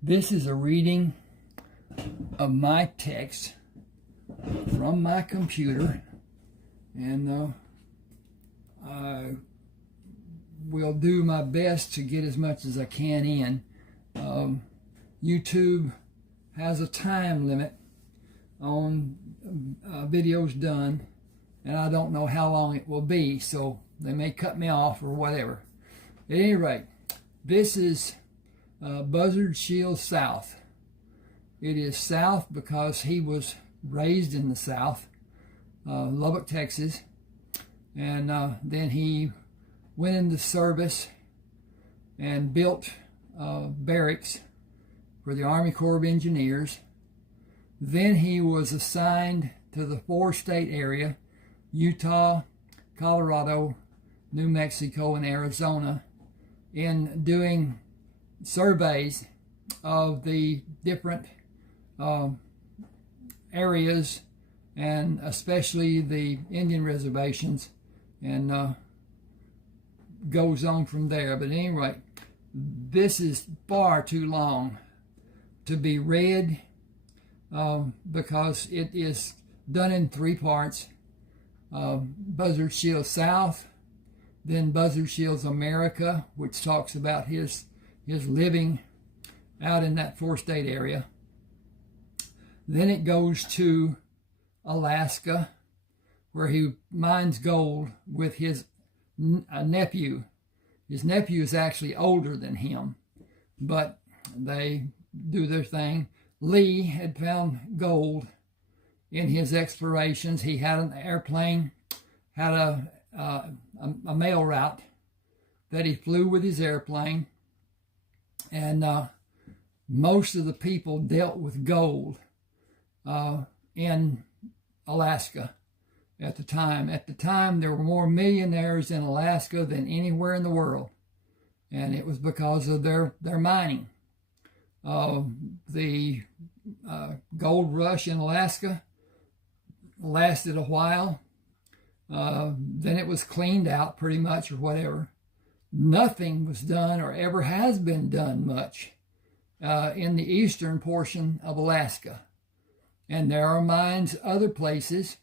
This is a reading of my text from my computer, and I will do my best to get as much as I can in. YouTube has a time limit on videos done, and I don't know how long it will be, so they may cut me off or whatever. At any rate, this is Buzzard Shields South. It is South because he was raised in the South, Lubbock, Texas, and then he went into service and built barracks for the Army Corps of Engineers. Then he was assigned to the 4-state area, Utah, Colorado, New Mexico, and Arizona, in doing surveys of the different areas, and especially the Indian reservations, and goes on from there. But anyway, this is far too long to be read because it is done in 3 parts. Buzzard Shields South, then Buzzard Shields America, which talks about his living out in that 4-state area. Then it goes to Alaska, where he mines gold with his nephew. His nephew is actually older than him, but they do their thing. Lee had found gold in his explorations. He had an airplane, had a mail route that he flew with his airplane, and most of the people dealt with gold in Alaska at the time. At the time, there were more millionaires in Alaska than anywhere in the world, and it was because of their mining. The gold rush in Alaska lasted a while. Then it was cleaned out pretty much, or whatever. Nothing was done, or ever has been done much, in the eastern portion of Alaska. And there are mines other places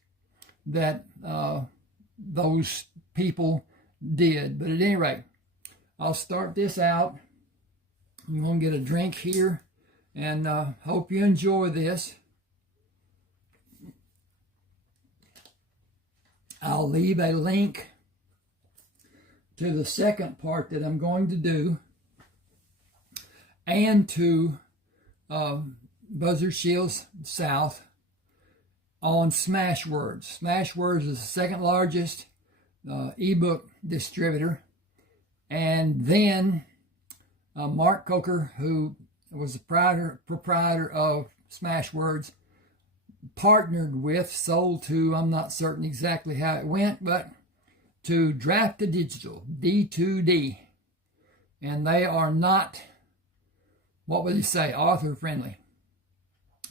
that those people did. But at any rate, I'll start this out. I'm going to get a drink here, and hope you enjoy this. I'll leave a link to the second part that I'm going to do, and to Buzzard Shields South on Smashwords. Smashwords is the second largest ebook distributor. And then Mark Coker, who was the proprietor of Smashwords, partnered with, sold to, I'm not certain exactly how it went, but to Draft to Digital, D2D. And they are not, what would you say, author friendly.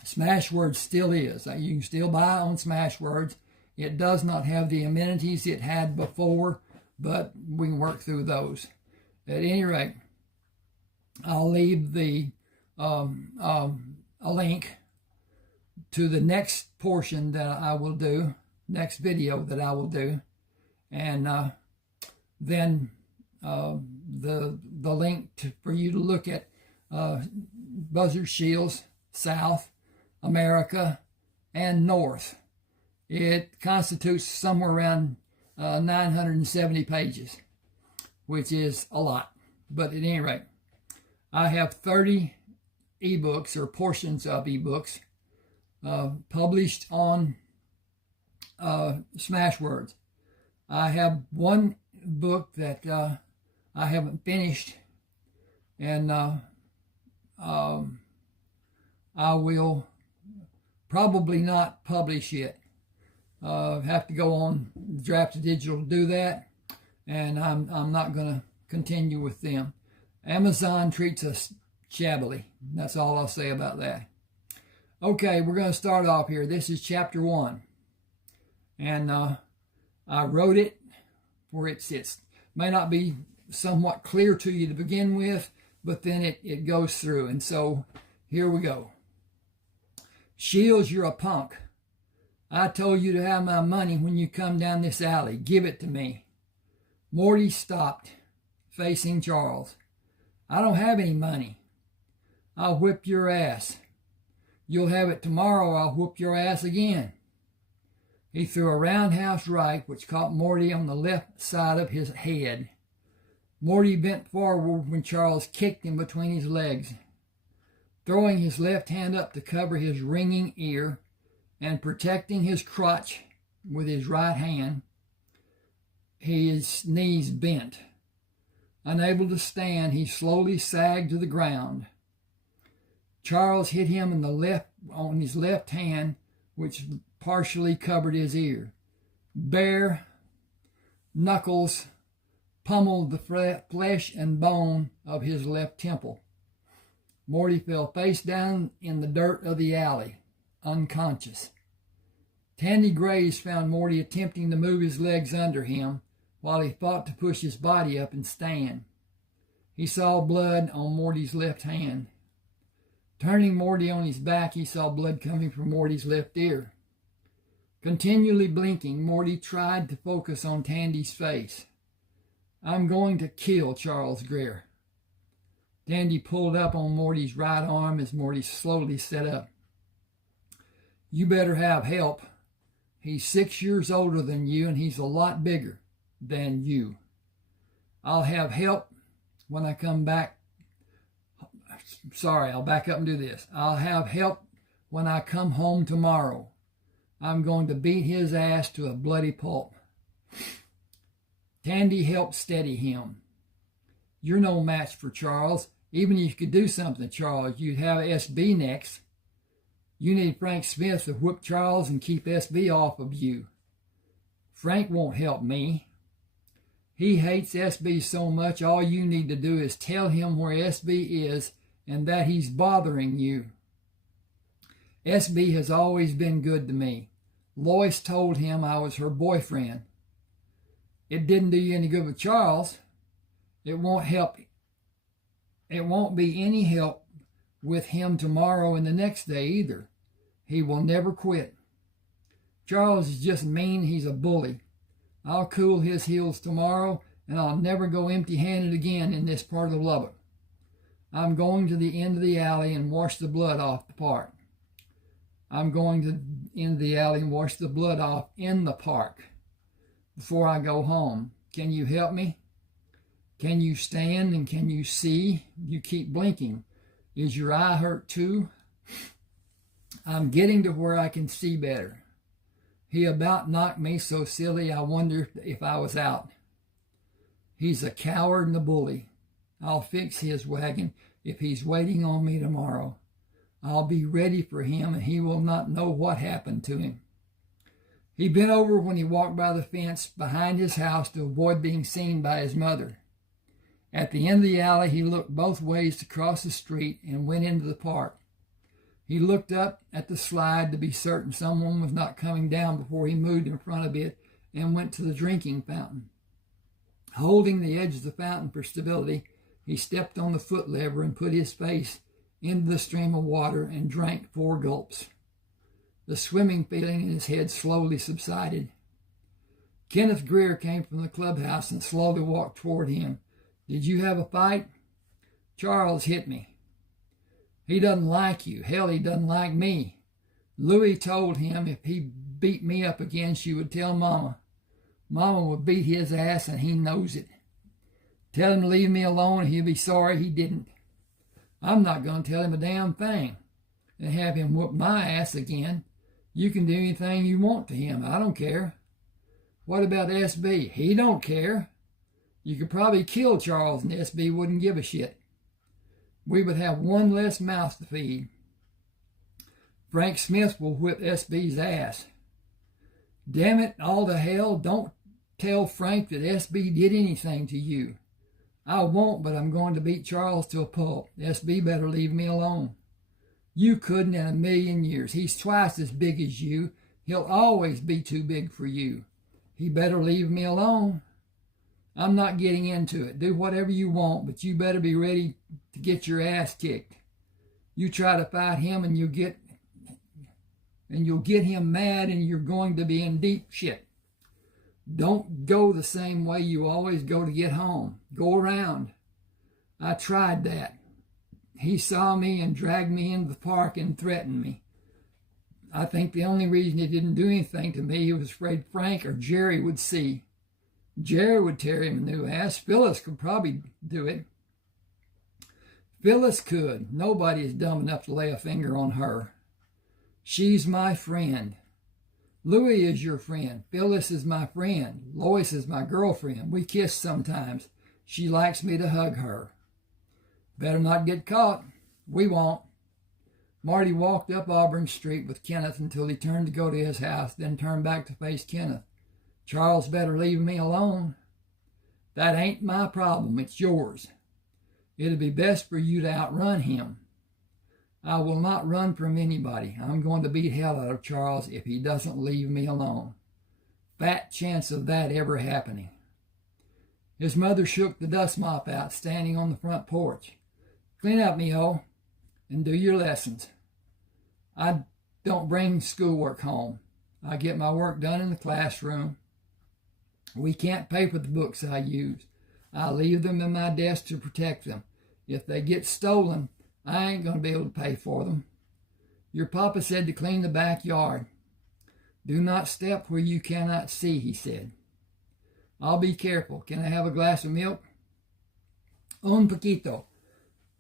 Smashwords still is. You can still buy on Smashwords. It does not have the amenities it had before, but we can work through those. At any rate, I'll leave a link to the next portion that I will do, next video that I will do, and then the link for you to look at Buzzard Shields South, America, and North. It constitutes somewhere around 970 pages, which is a lot. But at any rate, I have 30 ebooks, or portions of ebooks, published on Smashwords. I have one book that I haven't finished, and I will probably not publish it. Have to go on Draft to Digital to do that, and I'm not going to continue with them. Amazon treats us shabbily. That's all I'll say about that. Okay, we're going to start off here. This is chapter 1, and I wrote it where it may not be somewhat clear to you to begin with, but then it goes through. And so here we go. Shields, you're a punk. I told you to have my money when you come down this alley. Give it to me. Morty stopped, facing Charles. I don't have any money. I'll whip your ass. You'll have it tomorrow. I'll whoop your ass again. He threw a roundhouse right, which caught Morty on the left side of his head. Morty bent forward when Charles kicked him between his legs. Throwing his left hand up to cover his ringing ear and protecting his crotch with his right hand, his knees bent. Unable to stand, he slowly sagged to the ground. Charles hit him on his left hand, which partially covered his ear. Bare knuckles pummeled the flesh and bone of his left temple. Morty fell face down in the dirt of the alley, unconscious. Tandy Graves found Morty attempting to move his legs under him while he fought to push his body up and stand. He saw blood on Morty's left hand. Turning Morty on his back, he saw blood coming from Morty's left ear. Continually blinking, Morty tried to focus on Tandy's face. I'm going to kill Charles Greer. Tandy pulled up on Morty's right arm as Morty slowly sat up. You better have help. He's 6 years older than you, and he's a lot bigger than you. I'll have help when I come back. Sorry, I'll back up and do this. I'll have help when I come home tomorrow. I'm going to beat his ass to a bloody pulp. Tandy helped steady him. You're no match for Charles. Even if you could do something, Charles, you'd have SB next. You need Frank Smith to whip Charles and keep SB off of you. Frank won't help me. He hates SB so much, all you need to do is tell him where SB is and that he's bothering you. SB has always been good to me. Lois told him I was her boyfriend. It didn't do you any good with Charles. It won't help. It won't be any help with him tomorrow and the next day either. He will never quit. Charles is just mean. He's a bully. I'll cool his heels tomorrow, and I'll never go empty-handed again in this part of Lubbock. I'm going to the end of the alley and wash the blood off the park. I'm going to the end of the alley and wash the blood off in the park before I go home. Can you help me? Can you stand and can you see? You keep blinking. Is your eye hurt too? I'm getting to where I can see better. He about knocked me so silly I wonder if I was out. He's a coward and a bully. I'll fix his wagon if he's waiting on me tomorrow. I'll be ready for him and he will not know what happened to him. He bent over when he walked by the fence behind his house to avoid being seen by his mother. At the end of the alley, he looked both ways to cross the street and went into the park. He looked up at the slide to be certain someone was not coming down before he moved in front of it and went to the drinking fountain. Holding the edge of the fountain for stability, he stepped on the foot lever and put his face into the stream of water and drank 4 gulps. The swimming feeling in his head slowly subsided. Kenneth Greer came from the clubhouse and slowly walked toward him. Did you have a fight? Charles hit me. He doesn't like you. Hell, he doesn't like me. Louie told him if he beat me up again, she would tell Mama. Mama would beat his ass, and he knows it. Tell him to leave me alone, and he'll be sorry he didn't. I'm not going to tell him a damn thing and have him whoop my ass again. You can do anything you want to him. I don't care. What about SB? He don't care. You could probably kill Charles, and SB wouldn't give a shit. We would have one less mouth to feed. Frank Smith will whip SB's ass. Damn it, all to hell, don't tell Frank that SB did anything to you. I won't, but I'm going to beat Charles to a pulp. SB better leave me alone. You couldn't in a million years. He's twice as big as you. He'll always be too big for you. He better leave me alone. I'm not getting into it. Do whatever you want, but you better be ready to get your ass kicked. You try to fight him and you'll get him mad and you're going to be in deep shit. Don't go the same way you always go to get home. Go around. I tried that. He saw me and dragged me into the park and threatened me. I think the only reason he didn't do anything to me, he was afraid Frank or Jerry would see. Jerry would tear him a new ass. Phyllis could probably do it. Phyllis could. Nobody is dumb enough to lay a finger on her. She's my friend. Louie is your friend. Phyllis is my friend. Lois is my girlfriend. We kiss sometimes. She likes me to hug her. Better not get caught. We won't. Marty walked up Auburn Street with Kenneth until he turned to go to his house, then turned back to face Kenneth. Charles better leave me alone. That ain't my problem. It's yours. It'll be best for you to outrun him. I will not run from anybody. I'm going to beat hell out of Charles if he doesn't leave me alone. Fat chance of that ever happening. His mother shook the dust mop out, standing on the front porch. Clean up, mijo, and do your lessons. I don't bring schoolwork home. I get my work done in the classroom. We can't pay for the books I use. I leave them in my desk to protect them. If they get stolen, I ain't going to be able to pay for them. Your papa said to clean the backyard. Do not step where you cannot see, he said. I'll be careful. Can I have a glass of milk? Un poquito.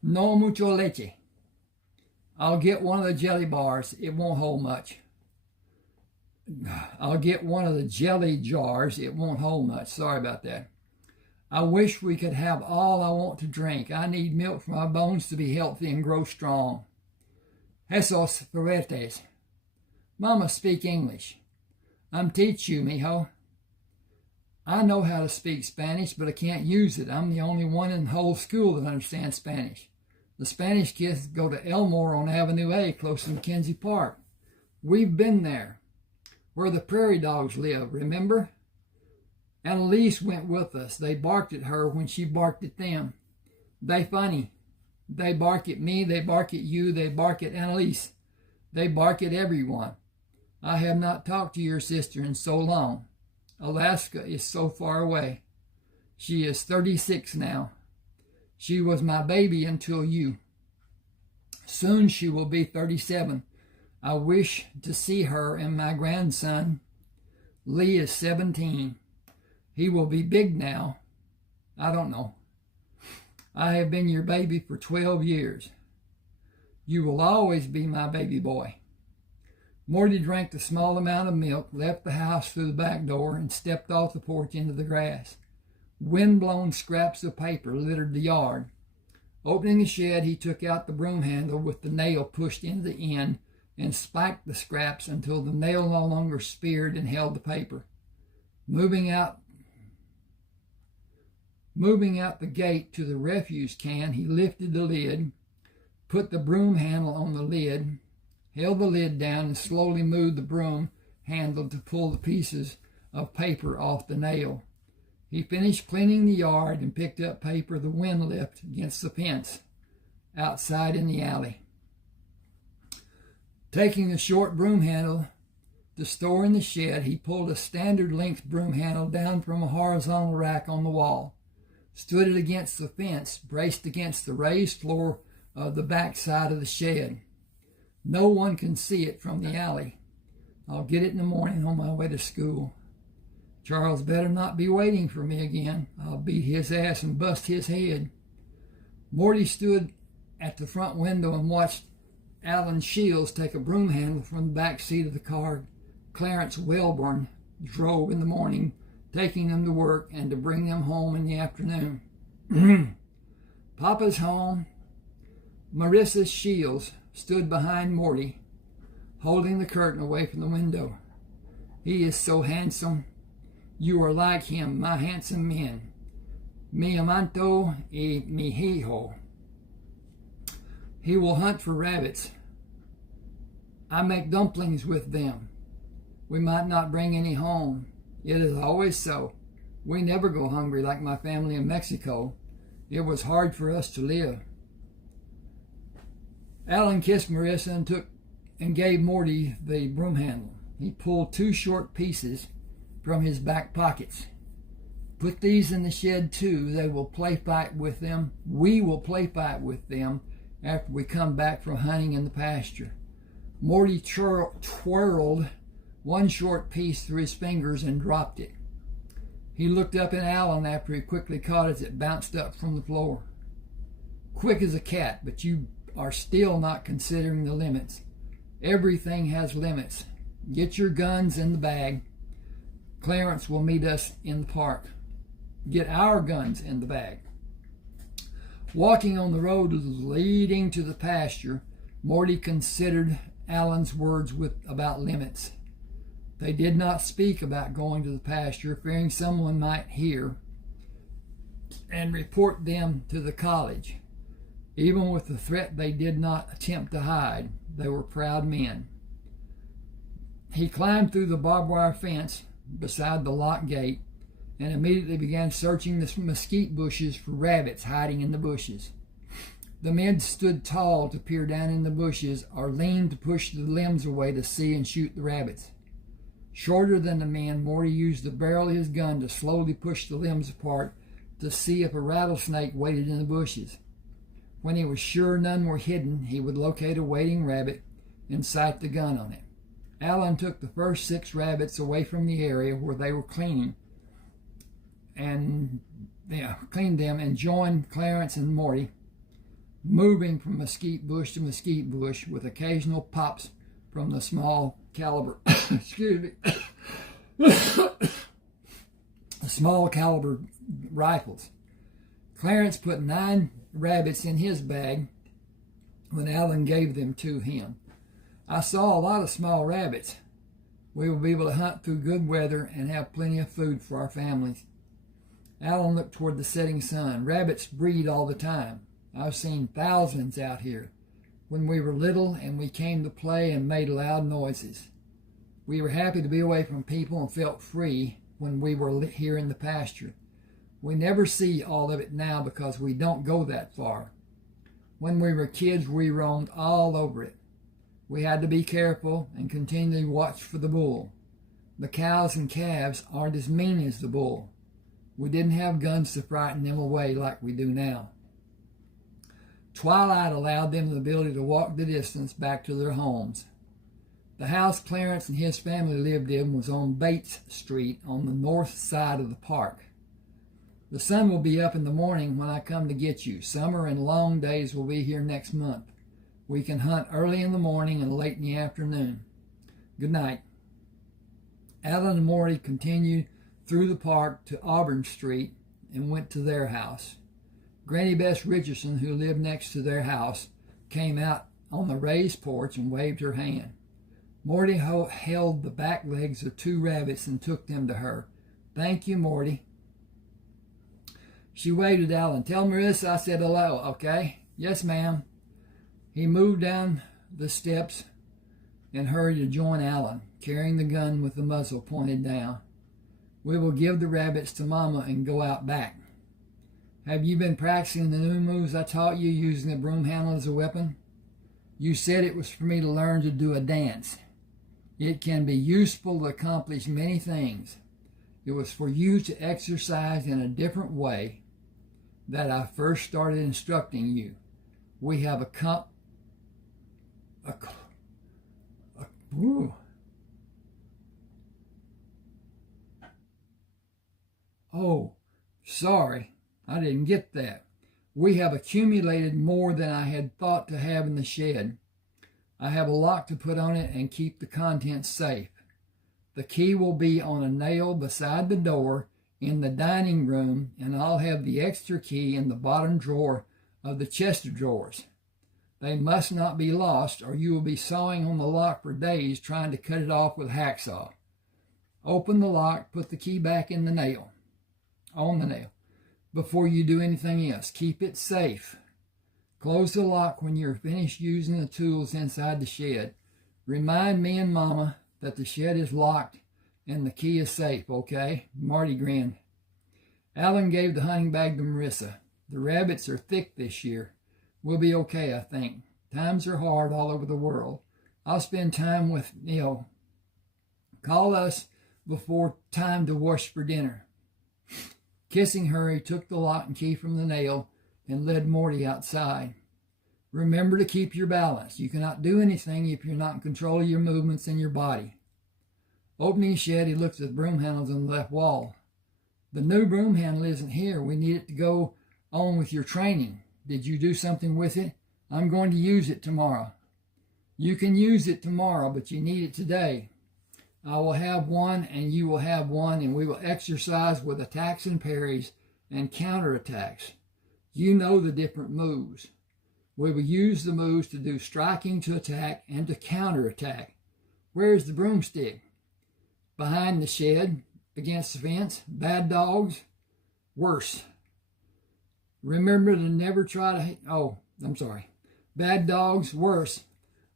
No mucho leche. I'll get one of the jelly bars. It won't hold much. I'll get one of the jelly jars. It won't hold much. Sorry about that. I wish we could have all I want to drink. I need milk for my bones to be healthy and grow strong. Esos fuertes. Mama, speak English. I'm teach you, mijo. I know how to speak Spanish, but I can't use it. I'm the only one in the whole school that understands Spanish. The Spanish kids go to Elmore on Avenue A, close to Mackenzie Park. We've been there, where the prairie dogs live, remember? Annalise went with us. They barked at her when she barked at them. They funny. They bark at me, they bark at you, they bark at Annalise. They bark at everyone. I have not talked to your sister in so long. Alaska is so far away. She is 36 now. She was my baby until you. Soon she will be 37. I wish to see her and my grandson. Lee is 17. He will be big now. I don't know. I have been your baby for 12 years. You will always be my baby boy. Morty drank the small amount of milk, left the house through the back door, and stepped off the porch into the grass. Wind-blown scraps of paper littered the yard. Opening the shed, he took out the broom handle with the nail pushed into the end and spiked the scraps until the nail no longer speared and held the paper. Moving out the gate to the refuse can, he lifted the lid, put the broom handle on the lid, held the lid down, and slowly moved the broom handle to pull the pieces of paper off the nail. He finished cleaning the yard and picked up paper the wind left against the fence outside in the alley. Taking the short broom handle to store in the shed, he pulled a standard length broom handle down from a horizontal rack on the wall, stood it against the fence, braced against the raised floor of the back side of the shed. No one can see it from the alley. I'll get it in the morning on my way to school. Charles better not be waiting for me again. I'll beat his ass and bust his head. Morty stood at the front window and watched Alan Shields take a broom handle from the back seat of the car Clarence Wellborn drove in the morning, taking them to work and to bring them home in the afternoon. Papa's home. Morticius Shields stood behind Morty, holding the curtain away from the window. He is so handsome. You are like him, my handsome men. Mi amanto y mi hijo. He will hunt for rabbits. I make dumplings with them. We might not bring any home. It is always so. We never go hungry like my family in Mexico. It was hard for us to live. Alan kissed Marissa and gave Morty the broom handle. He pulled 2 short pieces from his back pockets. Put these in the shed too. They will play fight with them. We will play fight with them after we come back from hunting in the pasture. Morty twirled 1 short piece through his fingers and dropped it. He looked up at Alan after he quickly caught it as it bounced up from the floor. Quick as a cat, but you are still not considering the limits. Everything has limits. Get your guns in the bag. Clarence will meet us in the park. Get our guns in the bag. Walking on the road leading to the pasture, Morty considered Alan's words about limits. They did not speak about going to the pasture, fearing someone might hear and report them to the college. Even with the threat, they did not attempt to hide. They were proud men. He climbed through the barbed wire fence beside the locked gate and immediately began searching the mesquite bushes for rabbits hiding in the bushes. The men stood tall to peer down in the bushes or leaned to push the limbs away to see and shoot the rabbits. Shorter than the men, Morty used the barrel of his gun to slowly push the limbs apart to see if a rattlesnake waited in the bushes. When he was sure none were hidden, he would locate a waiting rabbit and sight the gun on it. Alan took the first 6 rabbits away from the area where they were cleaned them and joined Clarence and Morty, moving from mesquite bush to mesquite bush with occasional pops from the small caliber small caliber rifles. Clarence put 9 rabbits in his bag when Alan gave them to him. I saw a lot of small rabbits. We will be able to hunt through good weather and have plenty of food for our families. Alan looked toward the setting sun. Rabbits breed all the time. I've seen thousands out here. When we were little and we came to play and made loud noises. We were happy to be away from people and felt free when we were here in the pasture. We never see all of it now because we don't go that far. When we were kids, we roamed all over it. We had to be careful and continually watch for the bull. The cows and calves aren't as mean as the bull. We didn't have guns to frighten them away like we do now. Twilight allowed them the ability to walk the distance back to their homes. The house Clarence and his family lived in was on Bates Street on the north side of the park. The sun will be up in the morning when I come to get you. Summer and long days will be here next month. We can hunt early in the morning and late in the afternoon. Good night. Alan and Morty continued through the park to Auburn Street and went to their house. Granny Bess Richardson, who lived next to their house, came out on the raised porch and waved her hand. Morty held the back legs of 2 rabbits and took them to her. Thank you, Morty. She waved at Alan. Tell Marissa I said hello, okay? Yes, ma'am. He moved down the steps and hurried to join Alan, carrying the gun with the muzzle pointed down. We will give the rabbits to Mama and go out back. Have you been practicing the new moves I taught you using the broom handle as a weapon? You said it was for me to learn to do a dance. It can be useful to accomplish many things. It was for you to exercise in a different way that I first started instructing you. We have Oh, sorry. I didn't get that. We have accumulated more than I had thought to have in the shed. I have a lock to put on it and keep the contents safe. The key will be on a nail beside the door in the dining room, and I'll have the extra key in the bottom drawer of the chest of drawers. They must not be lost, or you will be sawing on the lock for days trying to cut it off with a hacksaw. Open the lock, put the key back in the nail, on the nail. Before you do anything else, keep it safe. Close the lock when you're finished using the tools inside the shed. Remind me and Mama that the shed is locked and the key is safe, okay? Marty grinned. Alan gave the hunting bag to Marissa. The rabbits are thick this year. We'll be okay, I think. Times are hard all over the world. I'll spend time with Neil. Call us before time to wash for dinner. Kissing her, he took the lock and key from the nail and led Morty outside. Remember to keep your balance. You cannot do anything if you're not in control of your movements and your body. Opening the shed, he looked at the broom handles on the left wall. The new broom handle isn't here. We need it to go on with your training. Did you do something with it? I'm going to use it tomorrow. You can use it tomorrow, but you need it today. I will have one, and you will have one, and we will exercise with attacks and parries and counterattacks. You know the different moves. We will use the moves to do striking, to attack, and to counterattack. Where is the broomstick? Behind the shed, against the fence. Bad dogs, worse. Remember to never try to... Bad dogs, worse.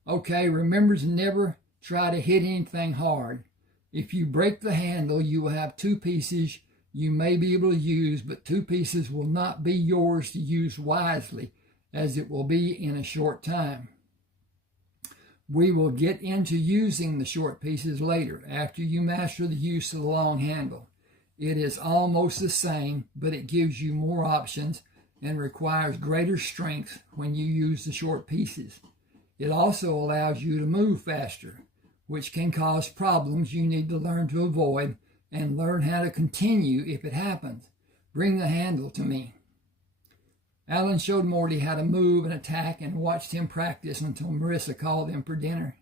Okay, remember to never try to hit anything hard. If you break the handle, you will have two pieces you may be able to use, but two pieces will not be yours to use wisely, as it will be in a short time. We will get into using the short pieces later, after you master the use of the long handle. It is almost the same, but it gives you more options and requires greater strength when you use the short pieces. It also allows you to move faster, which can cause problems you need to learn to avoid and learn how to continue if it happens. Bring the handle to me. Alan showed Morty how to move and attack and watched him practice until Marissa called him for dinner.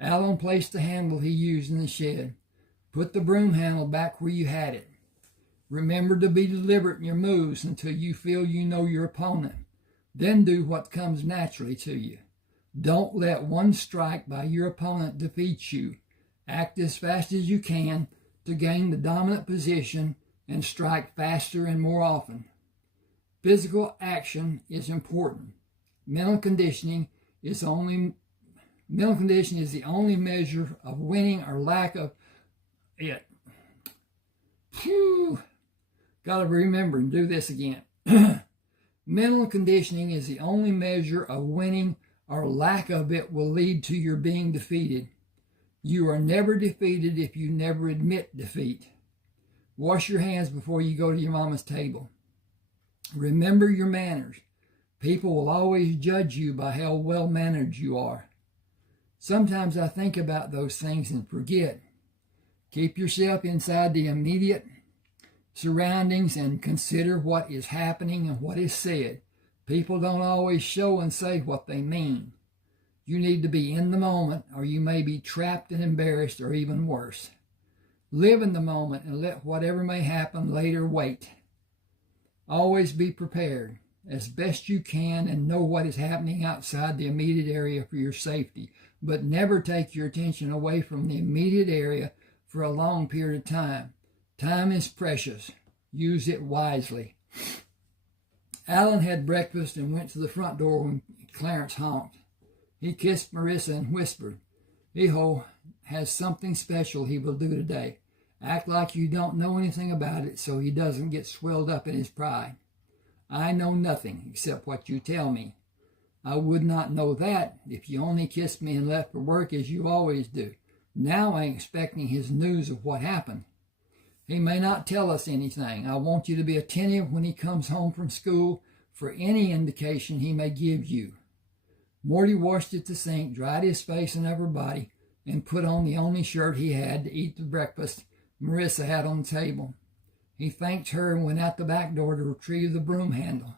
Alan placed the handle he used in the shed. Put the broom handle back where you had it. Remember to be deliberate in your moves until you feel you know your opponent. Then do what comes naturally to you. Don't let one strike by your opponent defeat you. Act as fast as you can to gain the dominant position and strike faster and more often. Physical action is important. Mental conditioning is the only measure of winning or lack of it. Phew. Gotta remember and do this again. Mental conditioning is the only measure of winning or lack of it will lead to your being defeated. You are never defeated if you never admit defeat. Wash your hands before you go to your mama's table. Remember your manners. People will always judge you by how well-mannered you are. Sometimes I think about those things and forget. Keep yourself inside the immediate surroundings and consider what is happening and what is said. People don't always show and say what they mean. You need to be in the moment, or you may be trapped and embarrassed, or even worse. Live in the moment and let whatever may happen later wait. Always be prepared as best you can and know what is happening outside the immediate area for your safety, but never take your attention away from the immediate area for a long period of time. Time is precious. Use it wisely. Alan had breakfast and went to the front door when Clarence honked. He kissed Marissa and whispered, "Hijo has something special he will do today. Act like you don't know anything about it so he doesn't get swelled up in his pride." "I know nothing except what you tell me." "I would not know that if you only kissed me and left for work as you always do. Now I'm expecting his news of what happened." "He may not tell us anything. I want you to be attentive when he comes home from school for any indication he may give you." Morty washed at the sink, dried his face and upper body, and put on the only shirt he had to eat the breakfast Marissa had on the table. He thanked her and went out the back door to retrieve the broom handle.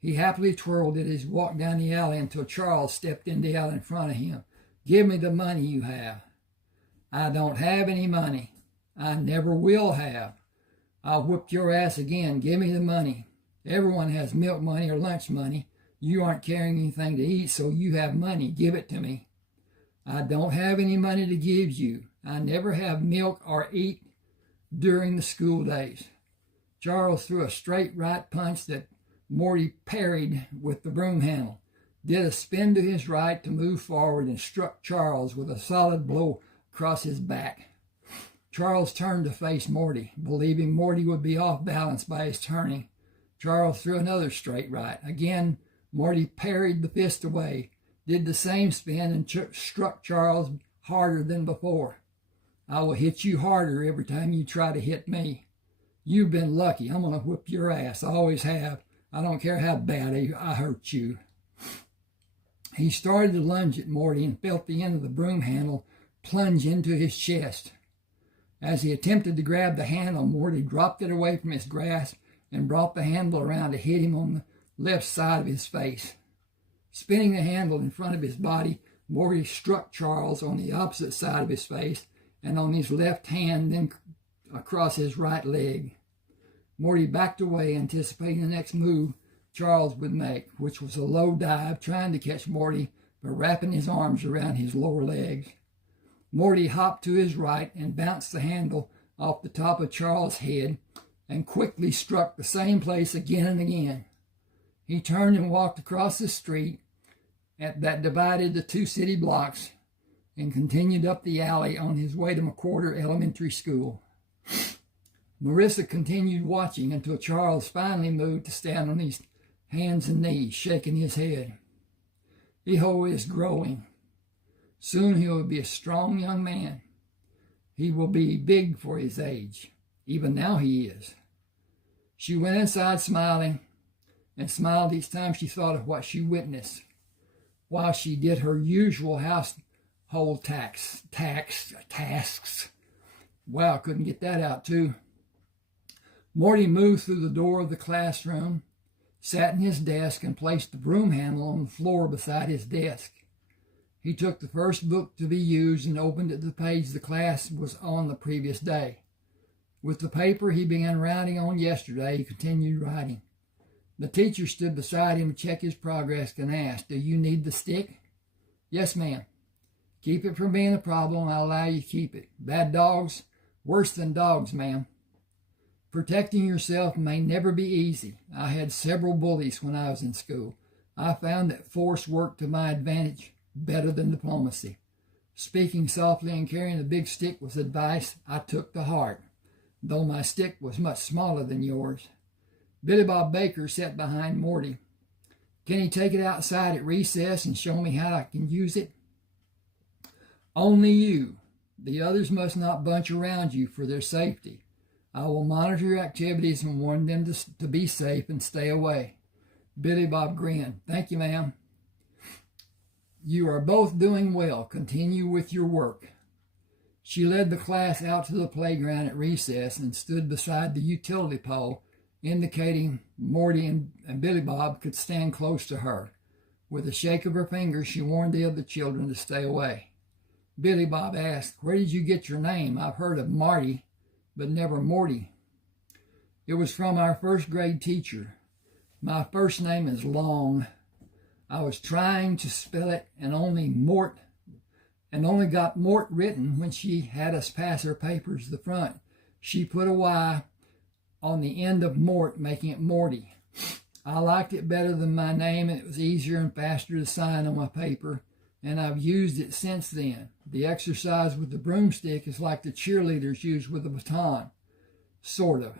He happily twirled it as he walked down the alley until Charles stepped in the alley in front of him. "Give me the money you have." "I don't have any money. I never will have. I'll whip your ass again. Give me the money." "Everyone has milk money or lunch money. You aren't carrying anything to eat, so you have money. Give it to me." "I don't have any money to give you. I never have milk or eat during the school days." Charles threw a straight right punch that Morty parried with the broom handle, did a spin to his right to move forward, and struck Charles with a solid blow across his back. Charles turned to face Morty. Believing Morty would be off balance by his turning, Charles threw another straight right. Again, Morty parried the fist away, did the same spin, and struck Charles harder than before. I will hit you harder every time you try to hit me. You've been lucky. I'm going to whip your ass. I always have. I don't care how bad I hurt you. He started to lunge at Morty and felt the end of the broom handle plunge into his chest. As he attempted to grab the handle, Morty dropped it away from his grasp and brought the handle around to hit him on the left side of his face. Spinning the handle in front of his body, Morty struck Charles on the opposite side of his face and on his left hand, then across his right leg. Morty backed away, anticipating the next move Charles would make, which was a low dive, trying to catch Morty by wrapping his arms around his lower legs. Morty hopped to his right and bounced the handle off the top of Charles' head and quickly struck the same place again and again. He turned and walked across the street that divided the two city blocks and continued up the alley on his way to McWhorter Elementary School. Marissa continued watching until Charles finally moved to stand on his hands and knees, shaking his head. Iho is growing. Soon he will be a strong young man. He will be big for his age. Even now he is. She went inside smiling, and smiled each time she thought of what she witnessed, while she did her usual household tasks. Wow, couldn't get that out too. Morty moved through the door of the classroom, sat in his desk, and placed the broom handle on the floor beside his desk. He took the first book to be used and opened it to the page the class was on the previous day. With the paper he began writing on yesterday, he continued writing. The teacher stood beside him to check his progress and asked, "Do you need the stick?" "Yes, ma'am." "Keep it from being a problem. I'll allow you to keep it. Bad dogs? Worse than dogs, ma'am. Protecting yourself may never be easy. I had several bullies when I was in school. I found that force worked to my advantage better than diplomacy. Speaking softly and carrying a big stick was advice I took to heart, though my stick was much smaller than yours." Billy Bob Baker sat behind Morty. "Can he take it outside at recess and show me how I can use it?" "Only you. The others must not bunch around you for their safety. I will monitor your activities and warn them to be safe and stay away." Billy Bob grinned. "Thank you, ma'am." "You are both doing well. Continue with your work." She led the class out to the playground at recess and stood beside the utility pole, indicating Morty and Billy Bob could stand close to her. With a shake of her finger, she warned the other children to stay away. Billy Bob asked, "Where did you get your name? I've heard of Marty, but never Morty." "It was from our first grade teacher. My first name is long. I was trying to spell it and only got Mort written when she had us pass her papers to the front. She put a Y on the end of Mort, making it Morty. I liked it better than my name, and it was easier and faster to sign on my paper, and I've used it since then. The exercise with the broomstick is like the cheerleaders use with a baton. Sort of.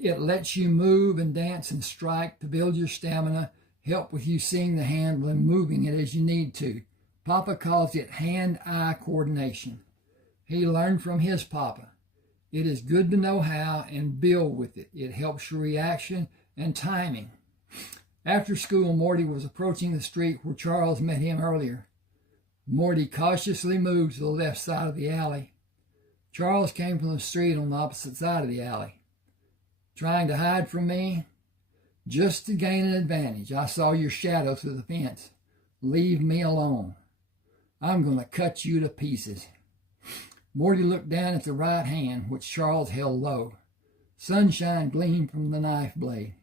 It lets you move and dance and strike to build your stamina, help with you seeing the handle and moving it as you need to. Papa calls it hand-eye coordination. He learned from his papa. It is good to know how and build with it. It helps your reaction and timing." After school, Morty was approaching the street where Charles met him earlier. Morty cautiously moved to the left side of the alley. Charles came from the street on the opposite side of the alley. "Trying to hide from me?" "Just to gain an advantage. I saw your shadow through the fence. Leave me alone. I'm going to cut you to pieces." Morty looked down at the right hand, which Charles held low. Sunshine gleamed from the knife blade.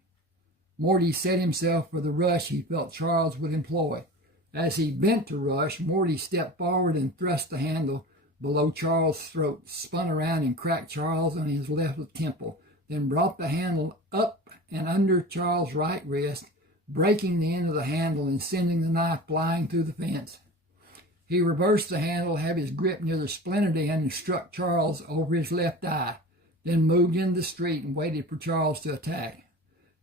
Morty set himself for the rush he felt Charles would employ. As he bent to rush, Morty stepped forward and thrust the handle below Charles' throat, spun around and cracked Charles on his left temple, then brought the handle up and under Charles' right wrist, breaking the end of the handle and sending the knife flying through the fence. He reversed the handle, had his grip near the splintered end, and struck Charles over his left eye, then moved into the street and waited for Charles to attack.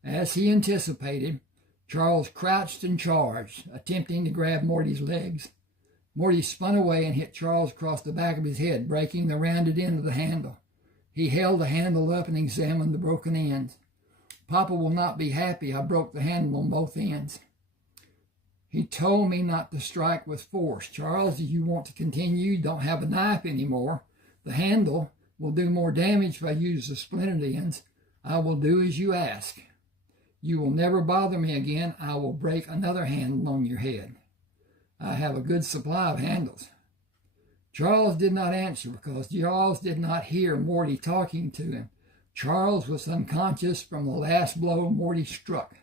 As he anticipated, Charles crouched and charged, attempting to grab Morty's legs. Morty spun away and hit Charles across the back of his head, breaking the rounded end of the handle. He held the handle up and examined the broken ends. Papa will not be happy. I broke the handle on both ends. He told me not to strike with force. Charles, if you want to continue, you don't have a knife anymore. The handle will do more damage if I use the splintered ends. I will do as you ask. You will never bother me again. I will break another handle on your head. I have a good supply of handles. Charles did not answer because Charles did not hear Morty talking to him. Charles was unconscious from the last blow Morty struck.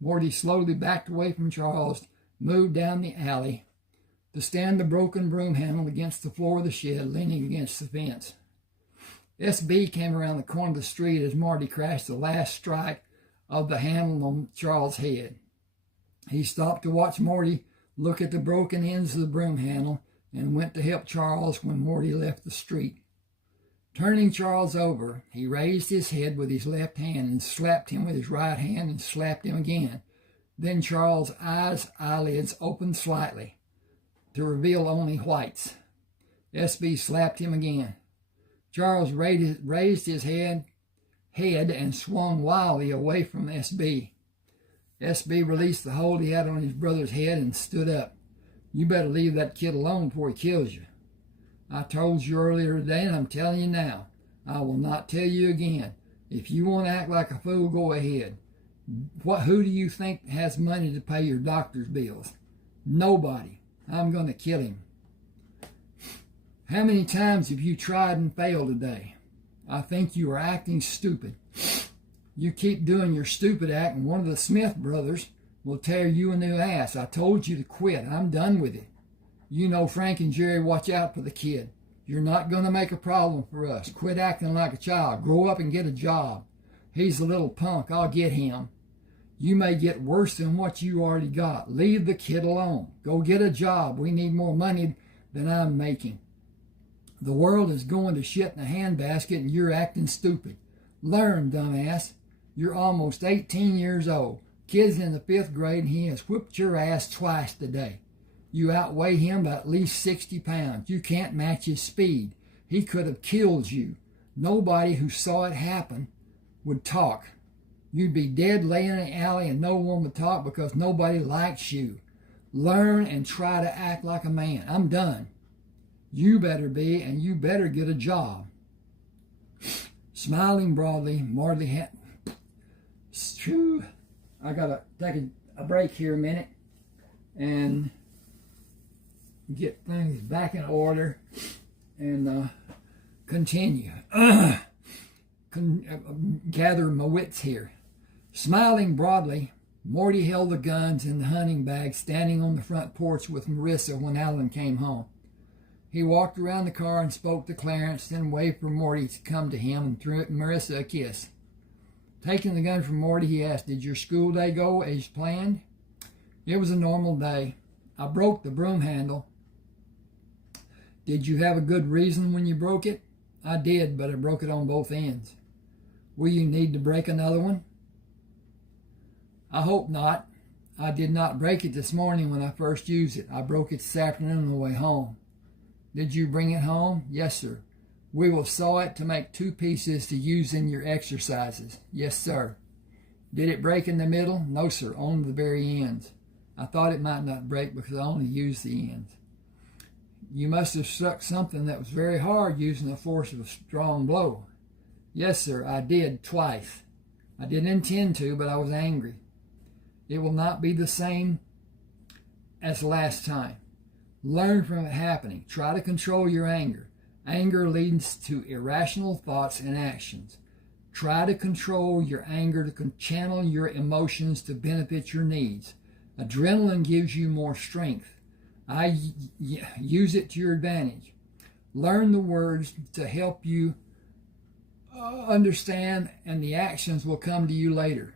Morty slowly backed away from Charles, moved down the alley to stand the broken broom handle against the floor of the shed, leaning against the fence. SB came around the corner of the street as Morty crashed the last strike of the handle on Charles' head. He stopped to watch Morty look at the broken ends of the broom handle and went to help Charles when Morty left the street. Turning Charles over, he raised his head with his left hand and slapped him with his right hand and slapped him again. Then Charles' eyelids opened slightly to reveal only whites. SB slapped him again. Charles raised his head and swung wildly away from SB. SB released the hold he had on his brother's head and stood up. You better leave that kid alone before he kills you. I told you earlier today, and I'm telling you now. I will not tell you again. If you want to act like a fool, go ahead. Who do you think has money to pay your doctor's bills? Nobody. I'm going to kill him. How many times have you tried and failed today? I think you are acting stupid. You keep doing your stupid act, and one of the Smith brothers will tear you a new ass. I told you to quit. I'm done with it. You know Frank and Jerry watch out for the kid. You're not going to make a problem for us. Quit acting like a child. Grow up and get a job. He's a little punk. I'll get him. You may get worse than what you already got. Leave the kid alone. Go get a job. We need more money than I'm making. The world is going to shit in a handbasket and you're acting stupid. Learn, dumbass. You're almost 18 years old. Kid's in the 5th grade and he has whipped your ass twice today. You outweigh him by at least 60 pounds. You can't match his speed. He could have killed you. Nobody who saw it happen would talk. You'd be dead laying in the alley and no one would talk because nobody likes you. Learn and try to act like a man. I'm done. You better be, and you better get a job. Smiling broadly, Morty had... I got to take a break here a minute and get things back in order and continue. Gather my wits here. Smiling broadly, Morty held the guns in the hunting bag standing on the front porch with Marissa when Alan came home. He walked around the car and spoke to Clarence, then waved for Morty to come to him and threw Marissa a kiss. Taking the gun from Morty, he asked, "Did your school day go as planned?" "It was a normal day. I broke the broom handle." "Did you have a good reason when you broke it?" "I did, but I broke it on both ends." "Will you need to break another one?" "I hope not. I did not break it this morning when I first used it. I broke it this afternoon on the way home." "Did you bring it home?" "Yes, sir." "We will saw it to make 2 pieces to use in your exercises." "Yes, sir." "Did it break in the middle?" "No, sir, only the very ends." "I thought it might not break because I only used the ends." "You must have struck something that was very hard using the force of a strong blow." "Yes, sir, I did, twice. I didn't intend to, but I was angry." "It will not be the same as last time. Learn from it happening. Try to control your anger. Anger leads to irrational thoughts and actions. Try to control your anger to channel your emotions to benefit your needs. Adrenaline gives you more strength. Use it to your advantage. Learn the words to help you understand, and the actions will come to you later.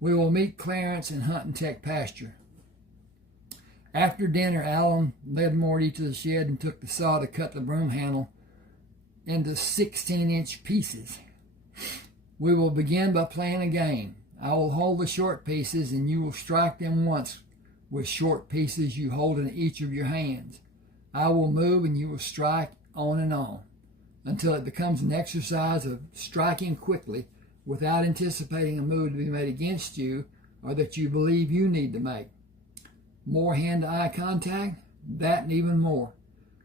We will meet Clarence and hunt and tech pasture. After dinner, Alan led Morty to the shed and took the saw to cut the broom handle into 16-inch pieces. We will begin by playing a game. I will hold the short pieces and you will strike them once with short pieces you hold in each of your hands. I will move and you will strike on and on until it becomes an exercise of striking quickly without anticipating a move to be made against you or that you believe you need to make. More hand-to-eye contact, that and even more.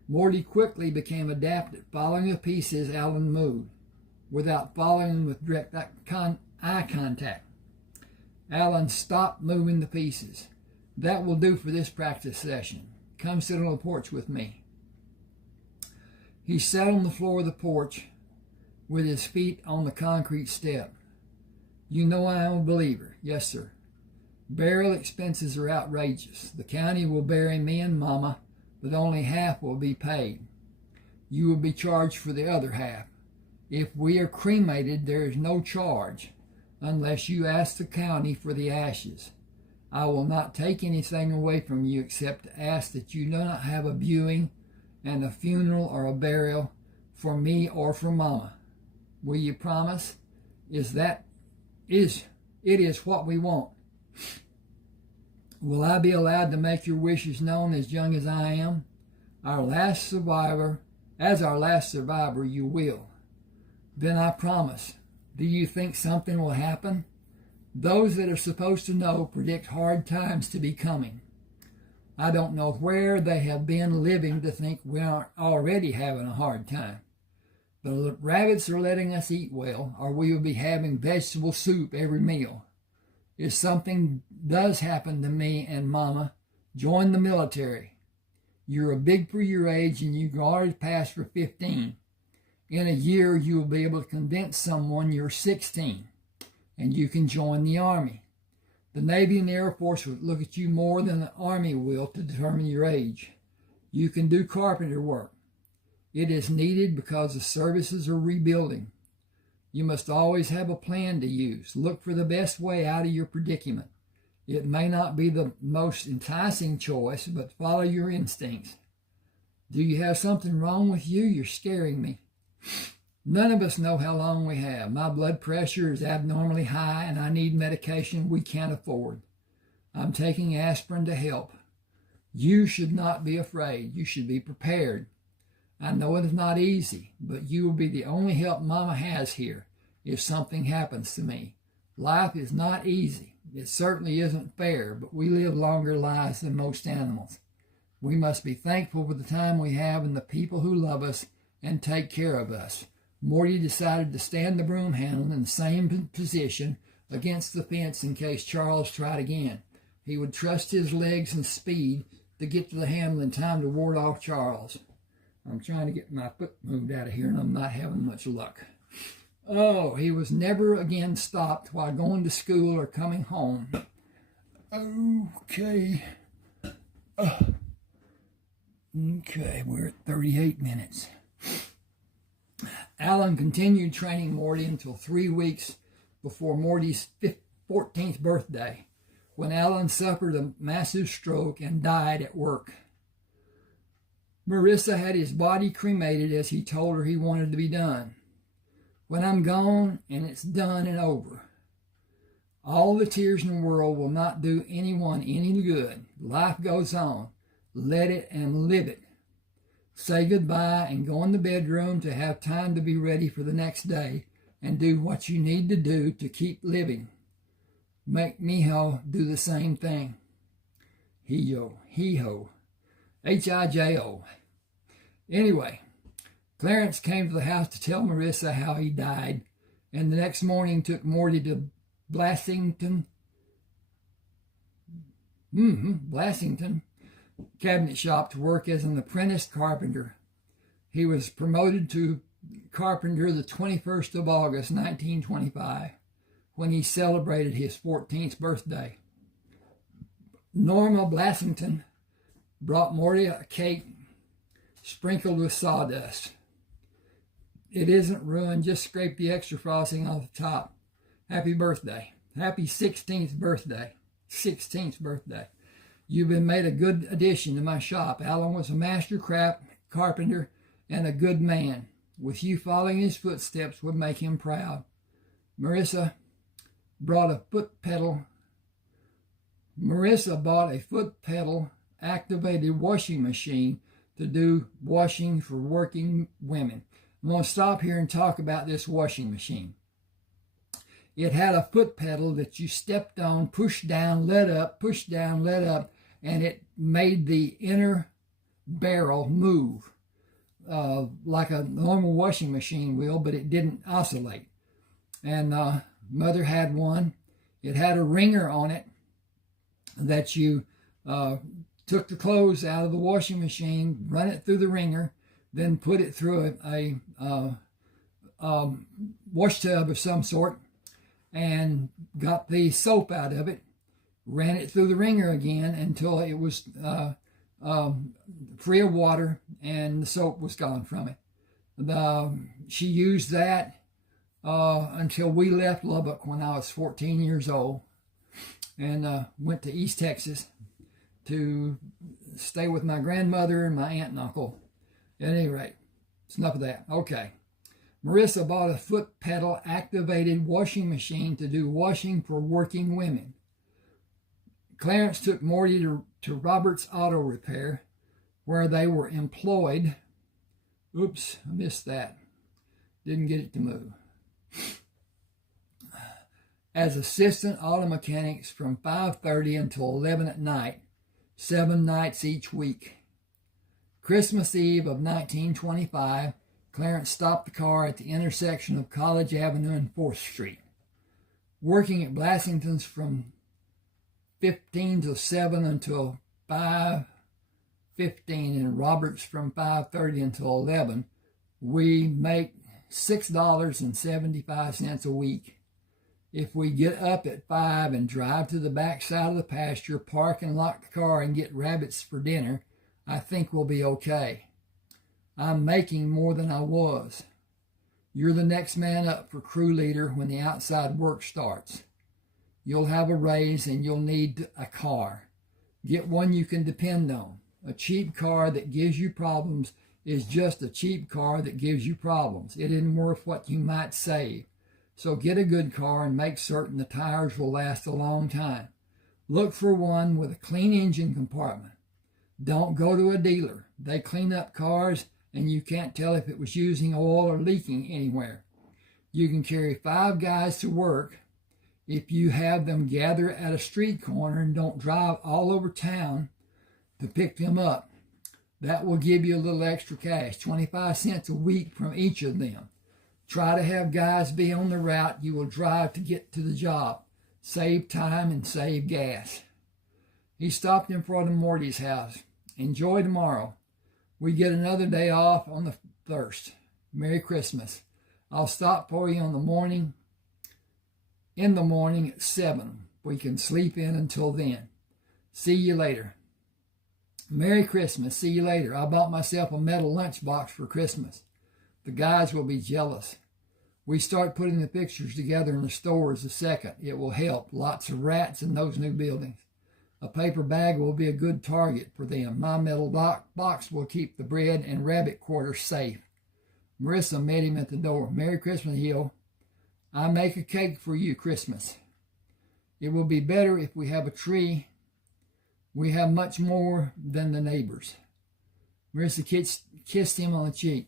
Morty quickly became adept at following the pieces Alan moved without following with direct eye contact. Alan stopped moving the pieces. That will do for this practice session. Come sit on the porch with me. He sat on the floor of the porch with his feet on the concrete step. You know I am a believer. Yes, sir. Burial expenses are outrageous. The county will bury me and Mama, but only half will be paid. You will be charged for the other half. If we are cremated, there is no charge unless you ask the county for the ashes. I will not take anything away from you except to ask that you do not have a viewing and a funeral or a burial for me or for Mama. Will you promise? It is what we want. Will I be allowed to make your wishes known as young as I am? As our last survivor, you will. Then I promise. Do you think something will happen? Those that are supposed to know predict hard times to be coming. I don't know where they have been living to think we aren't already having a hard time. The rabbits are letting us eat well, or we will be having vegetable soup every meal. If something does happen to me and Mama, join the military. You're big for your age and you already passed for 15. In a year, you will be able to convince someone you're 16 and you can join the Army. The Navy and the Air Force will look at you more than the Army will to determine your age. You can do carpenter work. It is needed because the services are rebuilding. You must always have a plan to use. Look for the best way out of your predicament. It may not be the most enticing choice, but follow your instincts. Do you have something wrong with you? You're scaring me. None of us know how long we have. My blood pressure is abnormally high and I need medication we can't afford. I'm taking aspirin to help. You should not be afraid. You should be prepared. I know it is not easy, but you will be the only help Mama has here if something happens to me. Life is not easy. It certainly isn't fair, but we live longer lives than most animals. We must be thankful for the time we have and the people who love us and take care of us. Morty decided to stand the broom handle in the same position against the fence in case Charles tried again. He would trust his legs and speed to get to the handle in time to ward off Charles. I'm trying to get my foot moved out of here and I'm not having much luck. Oh, he was never again stopped while going to school or coming home. Okay. Okay, we're at 38 minutes. Alan continued training Morty until 3 weeks before Morty's 14th birthday, when Alan suffered a massive stroke and died at work. Marissa had his body cremated as he told her he wanted to be done. When I'm gone and it's done and over, all the tears in the world will not do anyone any good. Life goes on. Let it and live it. Say goodbye and go in the bedroom to have time to be ready for the next day and do what you need to do to keep living. Make Mijo do the same thing. Hijo. Hijo. Anyway, Clarence came to the house to tell Marissa how he died, and the next morning took Morty to Blasington cabinet shop to work as an apprentice carpenter. He was promoted to carpenter the 21st of August, 1925, when he celebrated his 14th birthday. Norma Blasington brought Morty a cake sprinkled with sawdust. It isn't ruined, just scrape the extra frosting off the top. Happy birthday. Happy 16th birthday. 16th birthday. You've been made a good addition to my shop. Alan was a master carpenter and a good man. With you following his footsteps would make him proud. Marissa bought a foot pedal activated washing machine to do washing for working women. I'm going to stop here and talk about this washing machine. It had a foot pedal that you stepped on, pushed down, let up, pushed down, let up, and it made the inner barrel move like a normal washing machine will, but it didn't oscillate. And Mother had one. It had a wringer on it that you took the clothes out of the washing machine, run it through the wringer, then put it through a wash tub of some sort, and got the soap out of it, ran it through the wringer again until it was free of water and the soap was gone from it. She used that until we left Lubbock when I was 14 years old and went to East Texas to stay with my grandmother and my aunt and uncle. At any rate, it's enough of that. Okay. Marissa bought a foot pedal activated washing machine to do washing for working women. Clarence took Morty to Robert's Auto Repair, where they were employed. Oops, I missed that. Didn't get it to move. As assistant auto mechanics from 5:30 until 11 at night, 7 nights each week. Christmas Eve of 1925, Clarence stopped the car at the intersection of College Avenue and 4th Street. Working at Blassington's from 15 to 7 until 5:15 and Roberts from 5:30 until 11, we make $6.75 a week. If we get up at 5 and drive to the back side of the pasture, park and lock the car and get rabbits for dinner, I think we'll be okay. I'm making more than I was. You're the next man up for crew leader when the outside work starts. You'll have a raise and you'll need a car. Get one you can depend on. A cheap car that gives you problems is just a cheap car that gives you problems. It isn't worth what you might save. So get a good car and make certain the tires will last a long time. Look for one with a clean engine compartment. Don't go to a dealer. They clean up cars and you can't tell if it was using oil or leaking anywhere. You can carry 5 guys to work if you have them gather at a street corner and don't drive all over town to pick them up. That will give you a little extra cash, 25 cents a week from each of them. Try to have guys be on the route you will drive to get to the job. Save time and save gas. He stopped in front of Morty's house. Enjoy tomorrow. We get another day off on the 1st. Merry Christmas. I'll stop for you in the morning at 7. We can sleep in until then. See you later. Merry Christmas. See you later. I bought myself a metal lunchbox for Christmas. The guys will be jealous. We start putting the pictures together in the stores the 2nd. It will help. Lots of rats in those new buildings. A paper bag will be a good target for them. My metal box will keep the bread and rabbit quarters safe. Marissa met him at the door. Merry Christmas, Hill. I make a cake for you Christmas. It will be better if we have a tree. We have much more than the neighbors. Marissa kissed him on the cheek.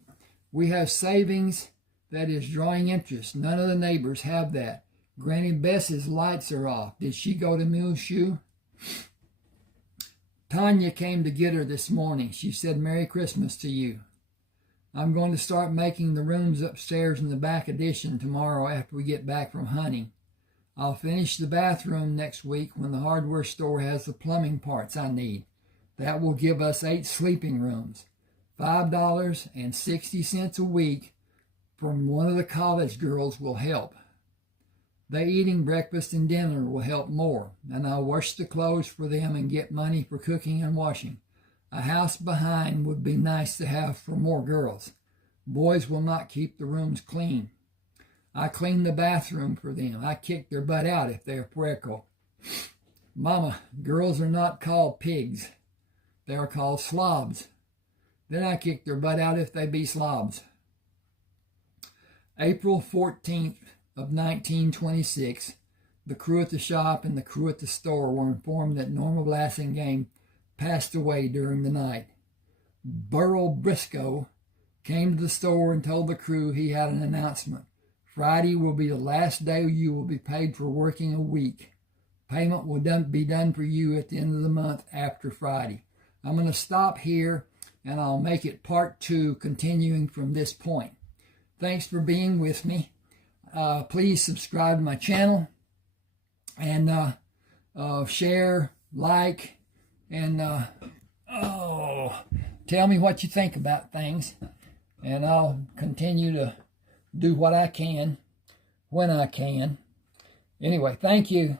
We have savings that is drawing interest. None of the neighbors have that. Granny Bess's lights are off. Did she go to Muleshoe? Tanya came to get her this morning. She said, Merry Christmas to you. I'm going to start making the rooms upstairs in the back addition tomorrow after we get back from hunting. I'll finish the bathroom next week when the hardware store has the plumbing parts I need. That will give us 8 sleeping rooms. $5.60 a week from one of the college girls will help. They eating breakfast and dinner will help more, and I'll wash the clothes for them and get money for cooking and washing. A house behind would be nice to have for more girls. Boys will not keep the rooms clean. I clean the bathroom for them. I kick their butt out if they're puerco. Mama, girls are not called pigs. They are called slobs. Then I kick their butt out if they be slobs. April 14th of 1926, the crew at the shop and the crew at the store were informed that Norma Blasingame passed away during the night. Burl Briscoe came to the store and told the crew he had an announcement. Friday will be the last day you will be paid for working a week. Payment will be done for you at the end of the month after Friday. I'm going to stop here and I'll make it part 2, continuing from this point. Thanks for being with me. Please subscribe to my channel and share, like, and tell me what you think about things. And I'll continue to do what I can when I can. Anyway, thank you.